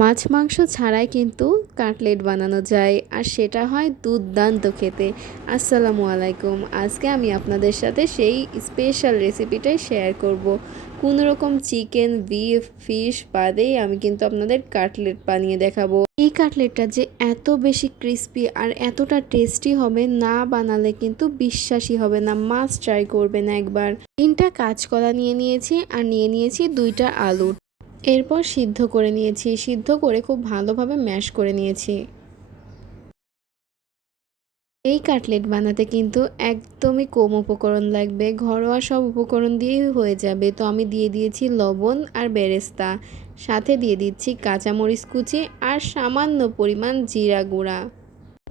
মাছ, মাংস ছাড়াই কিন্তু কাটলেট বানানো যায় আর সেটা হয় দুর্দান্ত খেতে। আসসালামু আলাইকুম। আজকে আমি আপনাদের সাথে সেই স্পেশাল রেসিপিটাই শেয়ার করব। কোনো রকম চিকেন বিফ ফিশ বাদেই আমি কিন্তু আপনাদের কাটলেট বানিয়ে দেখাবো। এই কাটলেটটা যে এত বেশি ক্রিস্পি আর এতটা টেস্টি হবে না বানালে কিন্তু বিশ্বাসই হবে না। মাছ ট্রাই করবেন একবার। তিনটা কাঁচকলা নিয়ে নিয়েছি আর নিয়ে নিয়েছি দুইটা আলু। এরপর সিদ্ধ করে নিয়েছি। সিদ্ধ করে খুব ভালোভাবে ম্যাশ করে নিয়েছি। এই কাটলেট বানাতে কিন্তু একদমই কম উপকরণ লাগবে। ঘরোয়া সব উপকরণ দিয়েই হয়ে যাবে। তো আমি দিয়ে দিয়েছি লবণ আর বেরেস্তা। সাথে দিয়ে দিচ্ছি কাঁচামরিচ কুচি আর সামান্য পরিমাণ জিরা গুঁড়া।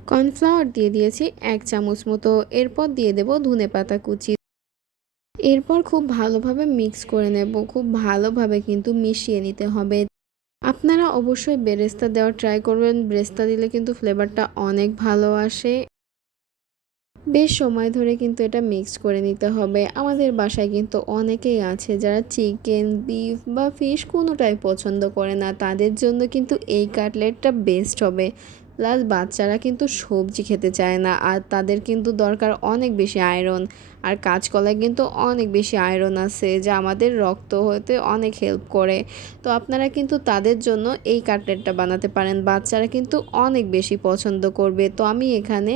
কর্নফ্লাওয়ার দিয়ে দিয়েছি এক চামচ মতো। এরপর দিয়ে দেব ধনে পাতা কুচি। এরপর খুব ভালোভাবে মিক্স করে নেব, খুব ভালোভাবে কিন্তু মিশিয়ে নিতে হবে। আপনারা অবশ্যই বেরেস্তা দেওয়ার ট্রাই করবেন, বেরেস্তা দিলে কিন্তু ফ্লেভারটা অনেক ভালো আসে। বেশ সময় ধরে কিন্তু এটা মিক্স করে নিতে হবে। আমাদের বাসায় কিন্তু অনেকেই আছে যারা চিকেন বিফ বা ফিশ কোনোটাই পছন্দ করে না, তাদের জন্য কিন্তু এই কাটলেটটা বেস্ট হবে। প্লাস বাচ্চারা কিন্তু সবজি খেতে চায় না আর তাদের কিন্তু দরকার অনেক বেশি আয়রন। আর কাঁচকলায় কিন্তু অনেক বেশি আয়রন আছে, যা আমাদের রক্ত হতে অনেক হেল্প করে। তো আপনারা কিন্তু তাদের জন্য এই কাটলেটটা বানাতে পারেন। বাচ্চারা কিন্তু অনেক বেশি পছন্দ করবে। তো আমি এখানে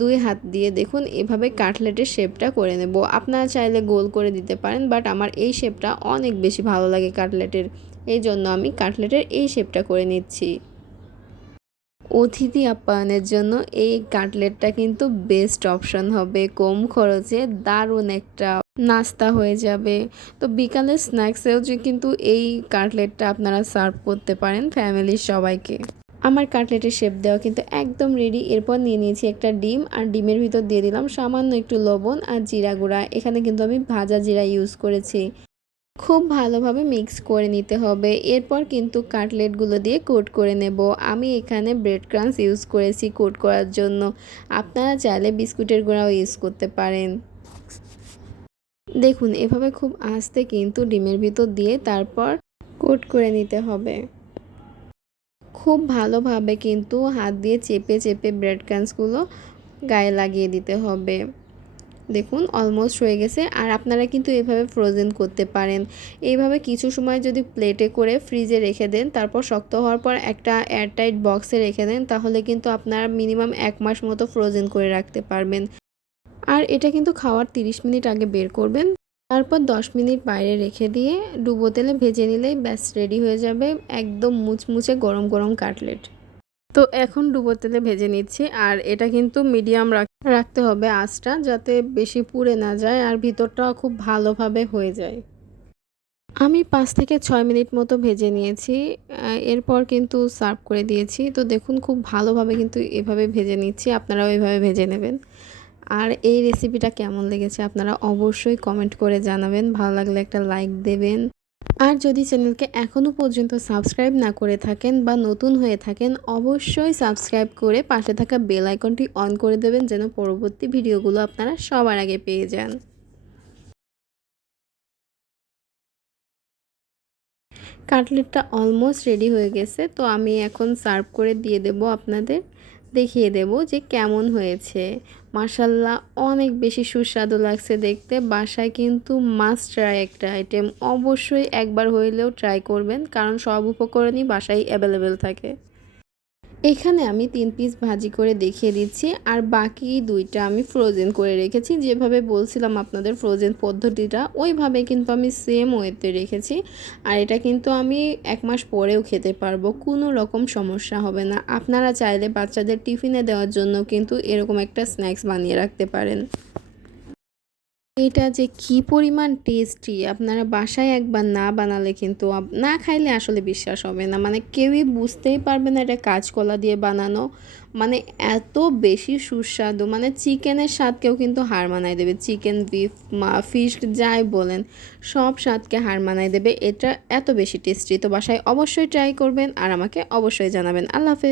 দুই হাত দিয়ে দেখুন এভাবে কাটলেটের শেপটা করে নেব। আপনারা চাইলে গোল করে দিতে পারেন বাট আমার এই শেপটা অনেক বেশি ভালো লাগে কাটলেটের। এই জন্য আমি কাটলেটের এই শেপটা করে নিচ্ছি। অতিথি আপ্যায়নের জন্য এই কাটলেটটা কিন্তু বেস্ট অপশন হবে। কম খরচে দারুণ একটা নাস্তা হয়ে যাবে। তো বিকালের স্ন্যাক্সেও যে কিন্তু এই কাটলেটটা আপনারা সার্ভ করতে পারেন ফ্যামিলির সবাইকে। আমার কাটলেটের শেপ দেওয়া কিন্তু একদম রেডি এরপর নিয়ে নিয়েছি একটা ডিম আর ডিমের ভিতর দিয়ে দিলাম সামান্য একটু লবণ আর জিরা গুঁড়া। এখানে কিন্তু আমি ভাজা জিরা ইউজ করেছি। খুব ভালোভাবে মিক্স করে নিতে হবে। এরপর কিন্তু কাটলেটগুলো দিয়ে কোট করে নেব। আমি এখানে ব্রেড ক্রাঞ্চ ইউজ করেছি কোট করার জন্য। আপনারা চাইলে বিস্কুটের গুঁড়াও ইউজ করতে পারেন। দেখুন, এভাবে খুব আস্তে কিন্তু ডিমের ভিতর দিয়ে তারপর কোট করে নিতে হবে। খুব ভালোভাবে কিন্তু হাত দিয়ে চেপে চেপে ব্রেড ক্রাঞ্চগুলো গায়ে লাগিয়ে দিতে হবে। দেখুন অলমোস্ট হয়ে গেছে। আর আপনারা কিন্তু এভাবে ফ্রোজেন করতে পারেন। এইভাবে কিছু সময় যদি প্লেটে করে ফ্রিজে রেখে দেন, তারপর শক্ত হওয়ার পর একটা এয়ারটাইট বক্সে রেখে দেন, তাহলে কিন্তু আপনারা মিনিমাম এক মাস মতো ফ্রোজেন করে রাখতে পারবেন। আর এটা কিন্তু খাওয়ার 30 মিনিট আগে বের করবেন। তারপর 10 মিনিট বাইরে রেখে দিয়ে ডুবো তেলে ভেজে নিলেই ব্যাস রেডি হয়ে যাবে। একদম মুচমুচে গরম গরম কাটলেট। তো এখন ডুবো তেলে ভেজে নিচ্ছি আর এটা কিন্তু মিডিয়াম রাখতে হবে আঁচটা যাতে বেশি পুড়ে না যায় আর ভিতরটাও খুব ভালোভাবে হয়ে যায়। আমি পাঁচ থেকে ছয় মিনিট মতো ভেজে নিয়েছি এরপর কিন্তু সার্ভ করে দিয়েছি। তো দেখুন খুব ভালোভাবে কিন্তু এভাবে ভেজে নিচ্ছি, আপনারাও এভাবে ভেজে নেবেন। আর এই রেসিপিটা কেমন লেগেছে আপনারা অবশ্যই কমেন্ট করে জানাবেন। ভালো লাগলে একটা লাইক দেবেন। আর যদি চ্যানেলকে এখনও পর্যন্ত সাবস্ক্রাইব না করে থাকেন বা নতুন হয়ে থাকেন, অবশ্যই সাবস্ক্রাইব করে পাশে থাকা বেল আইকনটি অন করে দেবেন যেন পরবর্তী ভিডিওগুলো আপনারা সবার আগে পেয়ে যান। কাটলেটটা অলমোস্ট রেডি হয়ে গেছে, তো আমি এখন সার্ভ করে দিয়ে দেব আপনাদের, দেখিয়ে দেব যে কেমন হয়েছে। মাসাল্লাহ অনেক বেশি সুস্বাদু লাগছে দেখতে। বাসায় কিন্তু মাস্ট ট্রাই একটা আইটেম অবশ্যই একবার হইলেও ট্রাই করবেন, কারণ সব উপকরণই বাসায় অ্যাভেলেবেল থাকে। এখানে আমি তিন পিস ভাজি করে দেখিয়ে দিচ্ছি, আর বাকি দুইটা আমি ফ্রোজেন করে রেখেছি। যেভাবে বলছিলাম আপনাদের ফ্রোজেন পদ্ধতিটা, ওইভাবে কিন্তু আমি সেম ওয়েতে রেখেছি। আর এটা কিন্তু আমি এক মাস পরেও খেতে পারব, কোনো রকম সমস্যা হবে না। আপনারা চাইলে বাচ্চাদের টিফিনে দেওয়ার জন্য কিন্তু এরকম একটা স্ন্যাক্স বানিয়ে রাখতে পারেন। এটা যে কি পরিমাণ টেস্টি আপনারা বাসায় একবার না বানালে কিন্তু না খাইলে আসলে বিশ্বাস হবে না। মানে কেউই বুঝতেই পারবে না এটা কাঁচকলা দিয়ে বানানো। মানে এত বেশি সুস্বাদু। মানে চিকেনের স্বাদকেও কিন্তু হার মানায় দেবে। চিকেন বিফ মা ফিশ যাই বলেন, সব স্বাদকে হার মানায় দেবে। এটা এত বেশি টেস্টি তো বাসায় অবশ্যই ট্রাই করবেন আর আমাকে অবশ্যই জানাবেন। আল্লাহ হাফেজ।